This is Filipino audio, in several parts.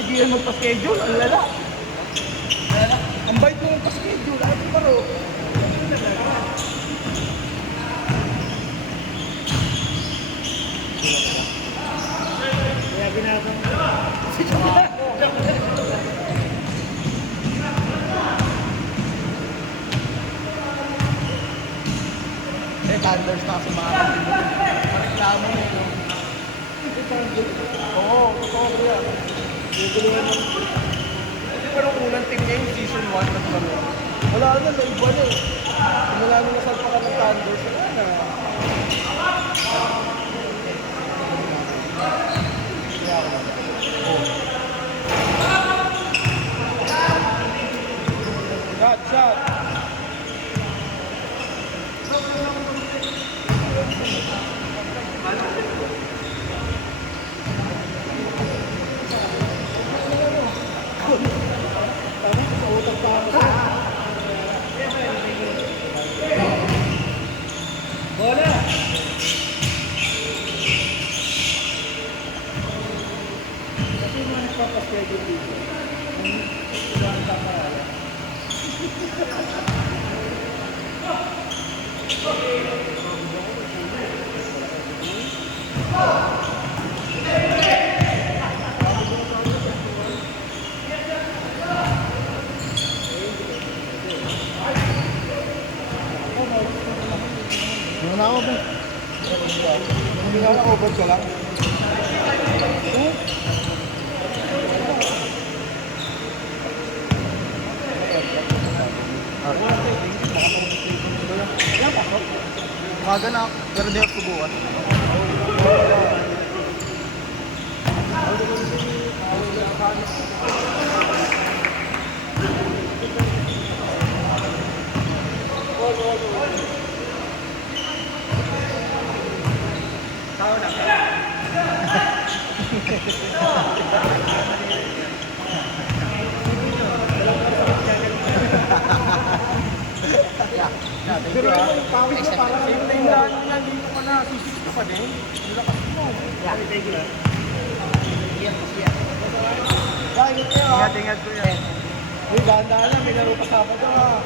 Hindi yan magpa-schedule, ang lala. Ang bait mo magpa-schedule, ay paro. Kaya ginagawa mo. Thunders na sa mga reklamo mo. Oo, totoo ko yan. Hindi pa nung unang team niya yung season 1 na laro. Wala na, naiba na eh. Wala na nasalpakan ng Thunders. Wala na. Kaya ako lang. Shot! Bola! Kasi mga nagpapaschedule dito. Sila ang taparaya. Muna ako ba? Hindi ka na-over ko lang. Maga na, pero di ako subukan. Tao na. Pero yung pawis mo parang yung tindahan mo lang dito ka na, sisip ka pa din. Yung lakas mo. Thank you. Ingat ko yan. Uy, dahan-dahan lang, may laro pa Sabado ha.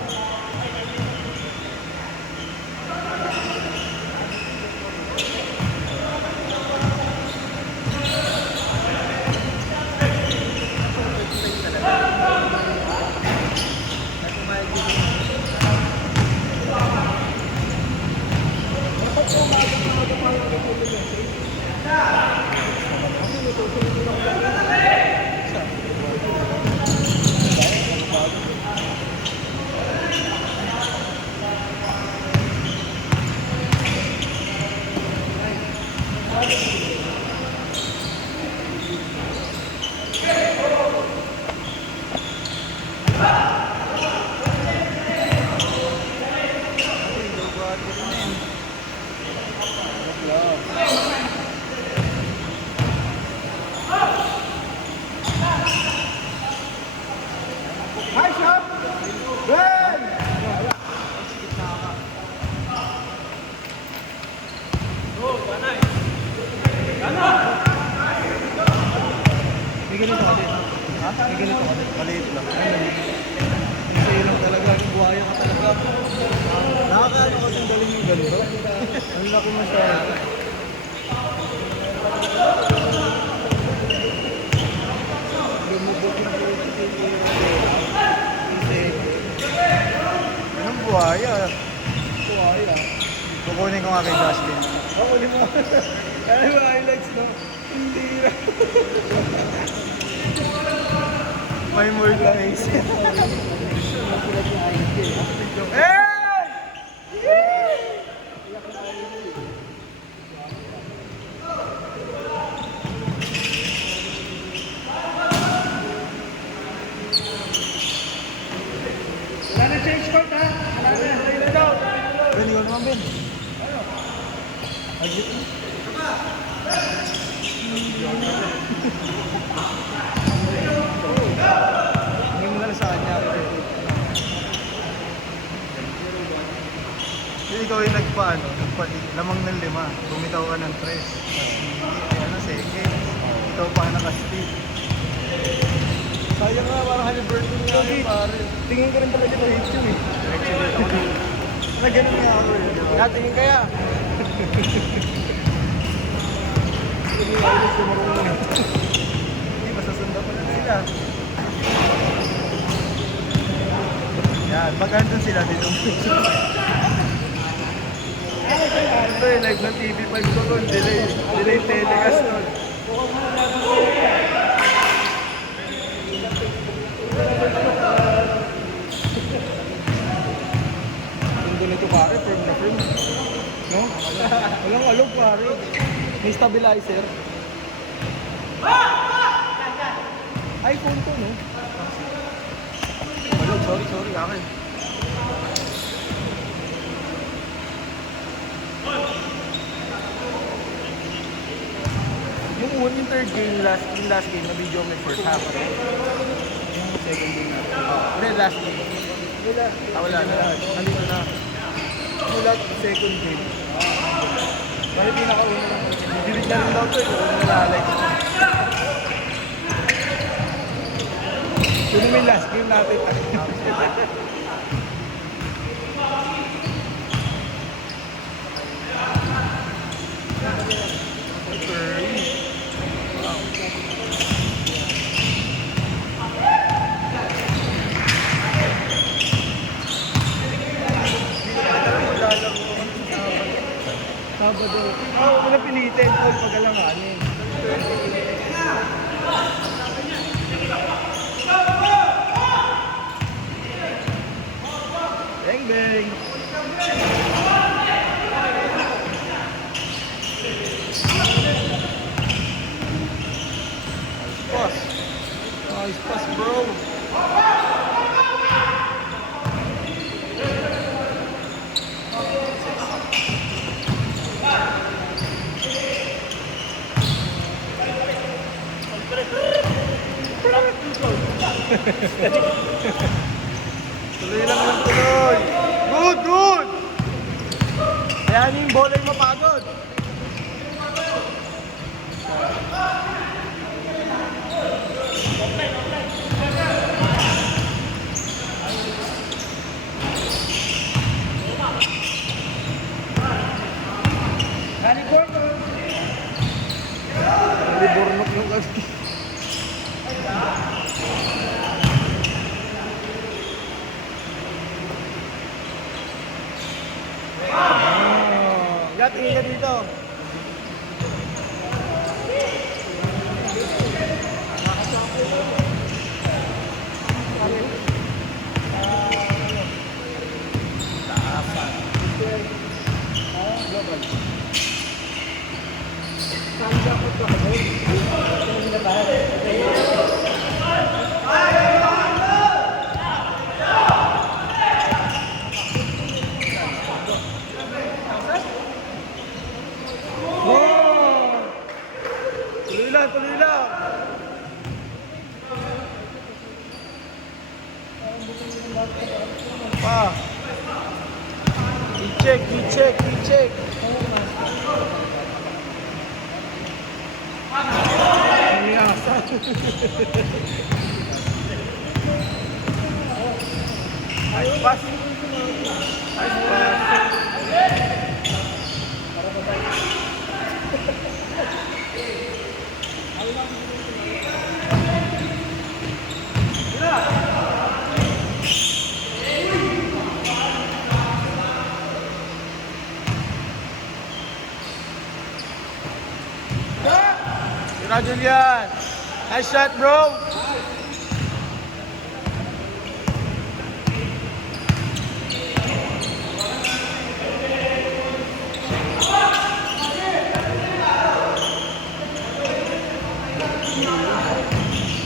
Hi, shot! Ben! Oh, banay! Banay! May ganito ka din. Ha? May ganito ka din. Maliit lang. Kasi lang talaga. Buhaya ka talaga. Nakakaano ko yung galing yung ganito. Ang laki mo siya. Lumubok yung anong buhaya? Buhaya. Kukunin ko nga kay Justin. Kukunin mo. Ay, highlights no? Hindi na. May more guys. Hey! Hindi mo na lang sa kanya. Hindi ikaw yung lamang ng 5. Bumitaw ka ng 3. Tapos second. Ikaw pa naka-steal. Sayang nga, parang Halliburton nga yun, pare. Tingin ko rin pala dito hit yun eh. Na ganun nga ako eh. Tingin kaya. Hindi masasunda pa lang sila. Yan, magandun sila dito. Ito yung live ng TV5 ko doon. Delay telecast doon. Ang ganito pare, firm na firm. No? Walang alog pare. May stabilizer. iPhone to, no? Alog, sorry, akin. Yung third game, yung last game na video may first half. Yung second game natin. Hindi, last game. Wala na. Nandito na. Mula second game. Bali pinakauna lang. Delete na rin daw ito eh. Kung ano nalalike. Yun yung last game natin. Sabado. Huwag na pilitin. Huwag pagalanganin. Bang bang. Nice pass, bro. Tuloy lang tuloy. Good! Kaya yung bola yung mapagod. Naliburnok yung kagi. Tingin ka dito. Tuloy lang. Pa. I-check. Nangyasa. Nice pass. Julian. Nice shot, bro.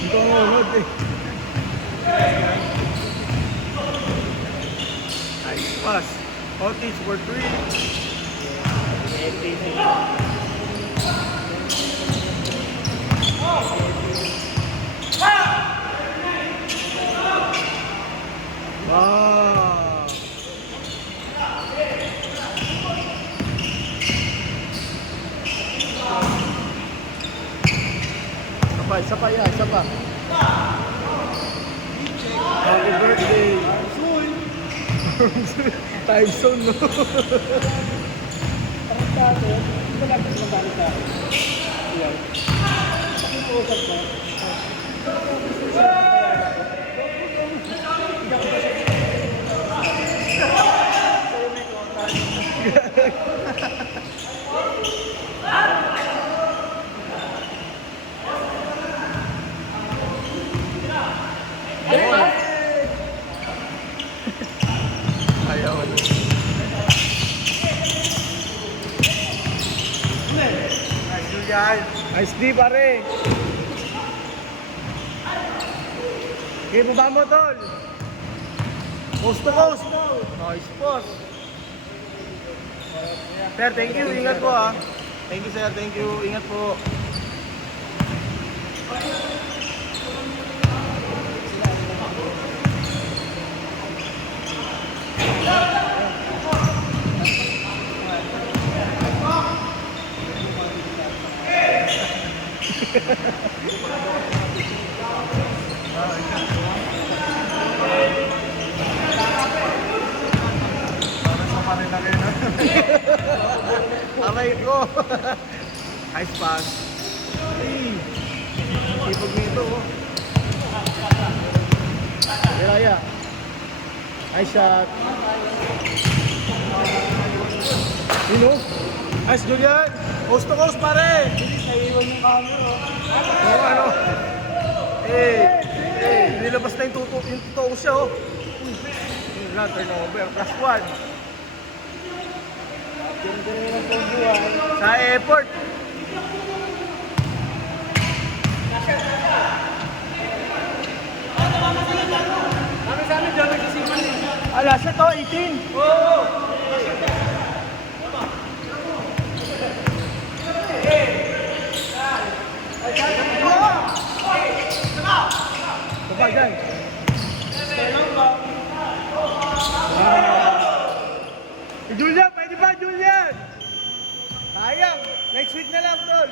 Ito ang unod eh. Nice pass. Otis for 3. Wow! Isa pa yan, isa pa. Happy birthday! Time zone, no? Parang dati, hindi ko lang kasi nabalik sa akin. Yan. Bakit mo usap ko? Ayaw. Nice, Julian. Nice D, pare. Okay, baba mo, tol. Coast to coast. Nice boss. Sir, thank you. Ingat po, ha. Thank you, sir. Thank you. Ingat po. Aray ko. Nice pass. Ay. Sipag nito, oh. Raya. Nice shot. Sino? Nice, Julian. Coast to coast, pare. Naiiwan yung camera. Oo, ano? Nilabas na yung totoo siya, oh. Wala, turnover. Plus 1. Ganun-ganun ang pagbuwan. Sa effort. Kami sa amin, dyan nagsisipan eh. Ala siya to, 18. Oo! Kapag dyan. Julian, pwede ba, Julian? Sayang. Next week na lang, tol.